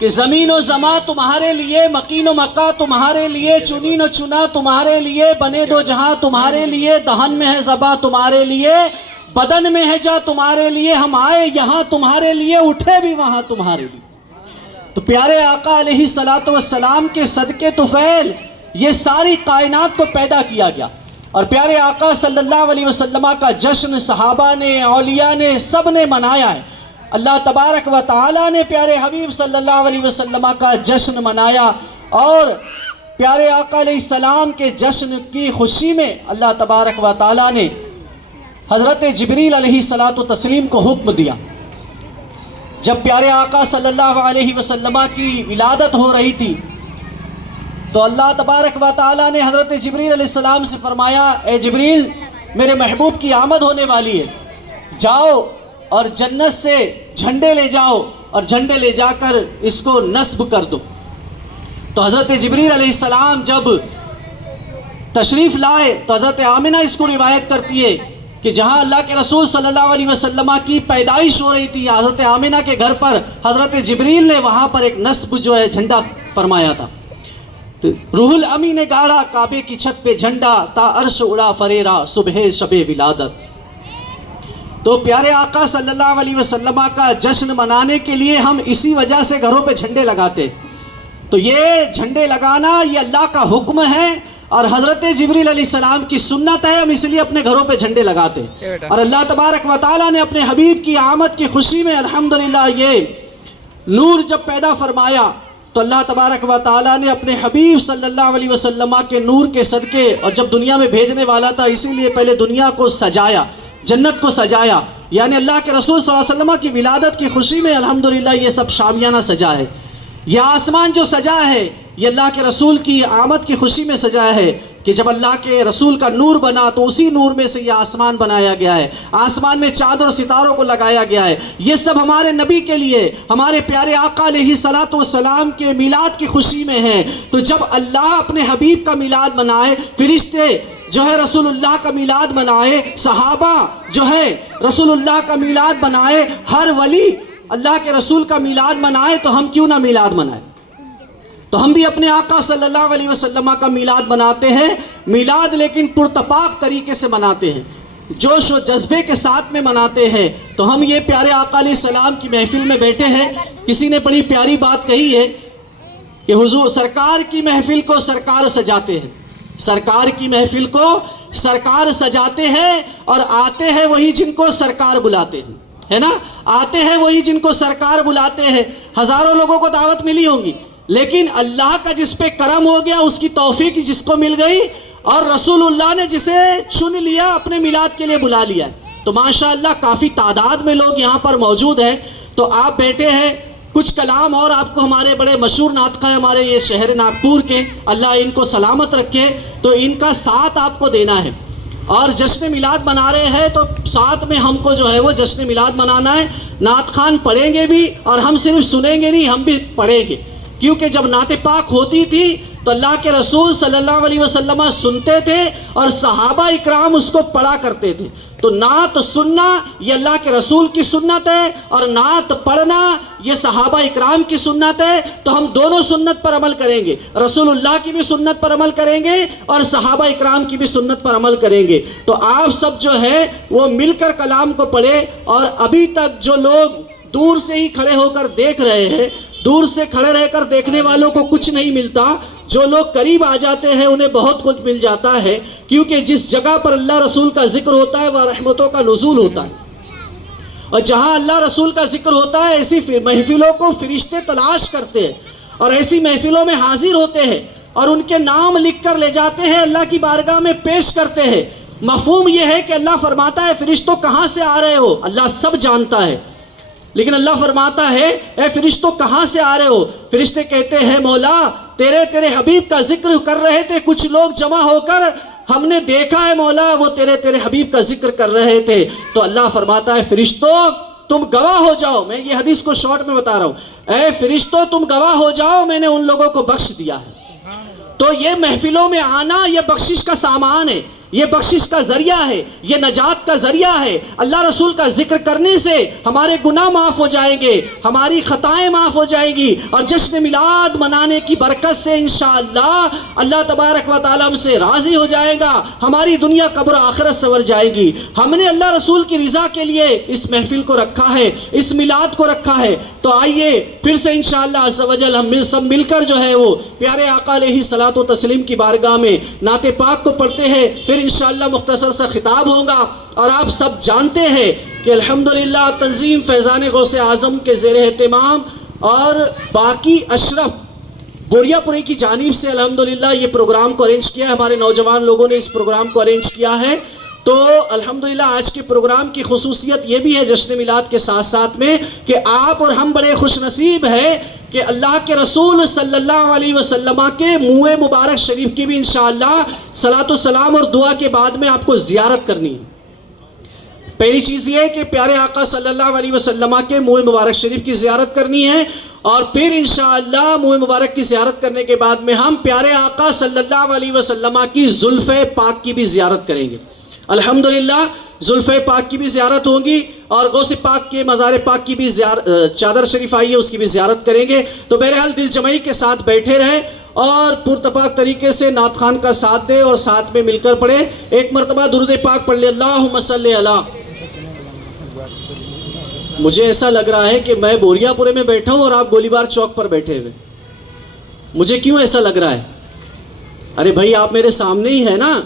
کہ زمین و زماں تمہارے لیے، مکین و مکہ تمہارے لیے، چنین و چنا تمہارے لیے، بنے دو جہاں تمہارے لیے، دہن میں ہے زباں تمہارے لیے، بدن میں ہے جا تمہارے لیے، ہم آئے یہاں تمہارے لیے، اٹھے بھی وہاں تمہارے لیے۔ تو پیارے آقا علیہ الصلوۃ والسلام کے صدقے طفیل یہ ساری کائنات کو پیدا کیا گیا، اور پیارے آقا صلی اللہ علیہ وسلم کا جشن صحابہ نے، اولیاء نے، سب نے منایا ہے۔ اللہ تبارک و تعالیٰ نے پیارے حبیب صلی اللہ علیہ وسلم کا جشن منایا، اور پیارے آقا علیہ السلام کے جشن کی خوشی میں اللہ تبارک و تعالیٰ نے حضرت جبریل علیہ الصلوۃ والتسلیم کو حکم دیا۔ جب پیارے آقا صلی اللہ علیہ وسلم کی ولادت ہو رہی تھی تو اللہ تبارک و تعالیٰ نے حضرت جبریل علیہ السلام سے فرمایا، اے جبریل، میرے محبوب کی آمد ہونے والی ہے، جاؤ اور جنت سے جھنڈے لے جاؤ اور جھنڈے لے جا کر اس کو نصب کر دو۔ تو حضرت جبریل علیہ السلام جب تشریف لائے تو حضرت آمنہ اس کو روایت کرتی ہے کہ جہاں اللہ کے رسول صلی اللہ علیہ وسلم کی پیدائش ہو رہی تھی، حضرت آمنہ کے گھر پر حضرت جبریل نے وہاں پر ایک نصب جو ہے جھنڈا فرمایا تھا۔ روح الامی نے گاڑا کعبے کی چھت پہ جھنڈا، تا عرش اڑا فریرا صبح شب ولادت۔ تو پیارے آقا صلی اللہ علیہ وسلم کا جشن منانے کے لیے ہم اسی وجہ سے گھروں پہ جھنڈے لگاتے۔ تو یہ جھنڈے لگانا یہ اللہ کا حکم ہے اور حضرت جبریل علیہ السلام کی سنت ہے، ہم اس لیے اپنے گھروں پہ جھنڈے لگاتے۔ اور اللہ تبارک و تعالیٰ نے اپنے حبیب کی آمد کی خوشی میں الحمدللہ یہ نور جب پیدا فرمایا تو اللہ تبارک و تعالیٰ نے اپنے حبیب صلی اللہ علیہ وسلم کے نور کے صدقے، اور جب دنیا میں بھیجنے والا تھا اسی لیے پہلے دنیا کو سجایا، جنت کو سجایا، یعنی اللہ کے رسول صلی اللہ علیہ وسلم کی ولادت کی خوشی میں الحمدللہ یہ سب شامیانہ سجا ہے۔ یہ آسمان جو سجا ہے یہ اللہ کے رسول کی آمد کی خوشی میں سجا ہے کہ جب اللہ کے رسول کا نور بنا تو اسی نور میں سے یہ آسمان بنایا گیا ہے، آسمان میں چاند اور ستاروں کو لگایا گیا ہے۔ یہ سب ہمارے نبی کے لیے، ہمارے پیارے آقا علیہ الصلوۃ والسلام کے میلاد کی خوشی میں ہے۔ تو جب اللہ اپنے حبیب کا میلاد منائے، فرشتے جو ہے رسول اللہ کا میلاد منائے، صحابہ جو ہے رسول اللہ کا میلاد منائے، ہر ولی اللہ کے رسول کا میلاد منائے، تو ہم کیوں نہ میلاد منائیں؟ تو ہم بھی اپنے آقا صلی اللہ علیہ وسلم کا میلاد مناتے ہیں، میلاد لیکن پرتپاک طریقے سے مناتے ہیں، جوش و جذبے کے ساتھ میں مناتے ہیں۔ تو ہم یہ پیارے آقا علیہ السلام کی محفل میں بیٹھے ہیں۔ کسی نے بڑی پیاری بات کہی ہے کہ حضور سرکار کی محفل کو سرکار سجاتے ہیں، سرکار کی محفل کو سرکار سجاتے ہیں، اور آتے ہیں وہی جن کو سرکار بلاتے ہیں، ہے نا؟ آتے ہیں وہی جن کو سرکار بلاتے ہیں۔ ہزاروں لوگوں کو دعوت ملی ہوگی، لیکن اللہ کا جس پہ کرم ہو گیا، اس کی توفیق جس کو مل گئی، اور رسول اللہ نے جسے چن لیا اپنے میلاد کے لیے بلا لیا، تو ماشاءاللہ کافی تعداد میں لوگ یہاں پر موجود ہیں۔ تو آپ بیٹھے ہیں، کچھ کلام اور آپ کو ہمارے بڑے مشہور ناطق ہیں ہمارے یہ شہر ناگپور کے، اللہ ان کو سلامت رکھے، تو ان کا ساتھ آپ کو دینا ہے، اور جشن میلاد منا رہے ہیں تو ساتھ میں ہم کو جو ہے وہ جشن میلاد منانا ہے۔ نعت خوان پڑھیں گے بھی، اور ہم صرف سنیں گے نہیں، ہم بھی پڑھیں گے، کیونکہ جب نعت پاک ہوتی تھی تو اللہ کے رسول صلی اللہ علیہ وسلم سنتے تھے اور صحابہ اکرام اس کو پڑھا کرتے تھے۔ تو نعت سننا یہ اللہ کے رسول کی سنت ہے، اور نعت پڑھنا یہ صحابہ اکرام کی سنت ہے۔ تو ہم دونوں سنت پر عمل کریں گے، رسول اللہ کی بھی سنت پر عمل کریں گے اور صحابہ اکرام کی بھی سنت پر عمل کریں گے۔ تو آپ سب جو ہے وہ مل کر کلام کو پڑھیں، اور ابھی تک جو لوگ دور سے ہی کھڑے ہو کر دیکھ رہے ہیں، دور سے کھڑے رہ کر دیکھنے والوں کو کچھ نہیں ملتا، جو لوگ قریب آ جاتے ہیں انہیں بہت کچھ مل جاتا ہے، کیونکہ جس جگہ پر اللہ رسول کا ذکر ہوتا ہے وہ رحمتوں کا نزول ہوتا ہے، اور جہاں اللہ رسول کا ذکر ہوتا ہے ایسی محفلوں کو فرشتے تلاش کرتے ہیں، اور ایسی محفلوں میں حاضر ہوتے ہیں، اور ان کے نام لکھ کر لے جاتے ہیں، اللہ کی بارگاہ میں پیش کرتے ہیں۔ مفہوم یہ ہے کہ اللہ فرماتا ہے فرشتوں کہاں سے آ رہے ہو، اللہ سب جانتا ہے، لیکن اللہ فرماتا ہے اے فرشتوں کہاں سے آ رہے ہو؟ فرشتے کہتے ہیں مولا تیرے حبیب کا ذکر کر رہے تھے کچھ لوگ جمع ہو کر، ہم نے دیکھا ہے مولا وہ تیرے حبیب کا ذکر کر رہے تھے۔ تو اللہ فرماتا ہے فرشتوں تم گواہ ہو جاؤ، میں یہ حدیث کو شارٹ میں بتا رہا ہوں، اے فرشتوں تم گواہ ہو جاؤ میں نے ان لوگوں کو بخش دیا ہے۔ تو یہ محفلوں میں آنا یہ بخشش کا سامان ہے، یہ بخشش کا ذریعہ ہے، یہ نجات کا ذریعہ ہے۔ اللہ رسول کا ذکر کرنے سے ہمارے گناہ معاف ہو جائیں گے، ہماری خطائیں معاف ہو جائیں گی، اور جشن میلاد منانے کی برکت سے انشاءاللہ اللہ تبارک و تعالیٰ ہم سے راضی ہو جائے گا، ہماری دنیا قبر و آخرت سنور جائے گی۔ ہم نے اللہ رسول کی رضا کے لیے اس محفل کو رکھا ہے، اس میلاد کو رکھا ہے، تو آئیے پھر سے انشاءاللہ عز و جل ہم سب مل کر جو ہے وہ پیارے آقا علیہ الصلوۃ والتسلیم کی بارگاہ میں نعت پاک کو پڑھتے ہیں، پھر انشاءاللہ مختصر سا خطاب ہوگا۔ اور آپ سب جانتے ہیں کہ الحمدللہ تنظیم فیضان غوث اعظم کے زیر اہتمام اور باقی اشرف بوریا پوری کی جانب سے الحمدللہ یہ پروگرام کو ارینج کیا ہے، ہمارے نوجوان لوگوں نے اس پروگرام کو ارینج کیا ہے۔ تو الحمدللہ آج کے پروگرام کی خصوصیت یہ بھی ہے جشن میلاد کے ساتھ ساتھ میں کہ آپ اور ہم بڑے خوش نصیب ہیں کہ اللہ کے رسول صلی اللہ علیہ وسلم کے منہ مبارک شریف کی بھی انشاءاللہ صلاۃ و سلام اور دعا کے بعد میں آپ کو زیارت کرنی ہے۔ پہلی چیز یہ ہے کہ پیارے آقا صلی اللہ علیہ وسلم کے منہ مبارک شریف کی زیارت کرنی ہے، اور پھر انشاءاللہ منہ مبارک کی زیارت کرنے کے بعد میں ہم پیارے آقا صلی اللہ علیہ وسلم کی زلف پاک کی بھی زیارت کریں گے۔ الحمدللہ زلف پاک کی بھی زیارت ہوگی، اور غوث پاک کے مزار پاک کی بھی چادر شریف آئی ہے اس کی بھی زیارت کریں گے۔ تو بہرحال دل جمعی کے ساتھ بیٹھے رہیں اور پرتپاک طریقے سے نعت خوان کا ساتھ دیں اور ساتھ میں مل کر پڑھیں۔ ایک مرتبہ درود پاک پڑھ لیں، اللہم صلی علی۔ مجھے ایسا لگ رہا ہے کہ میں بوریا پورے میں بیٹھا ہوں اور آپ گولی بار چوک پر بیٹھے ہوئے، مجھے کیوں ایسا لگ رہا ہے؟ ارے بھائی آپ میرے سامنے ہی ہے نا،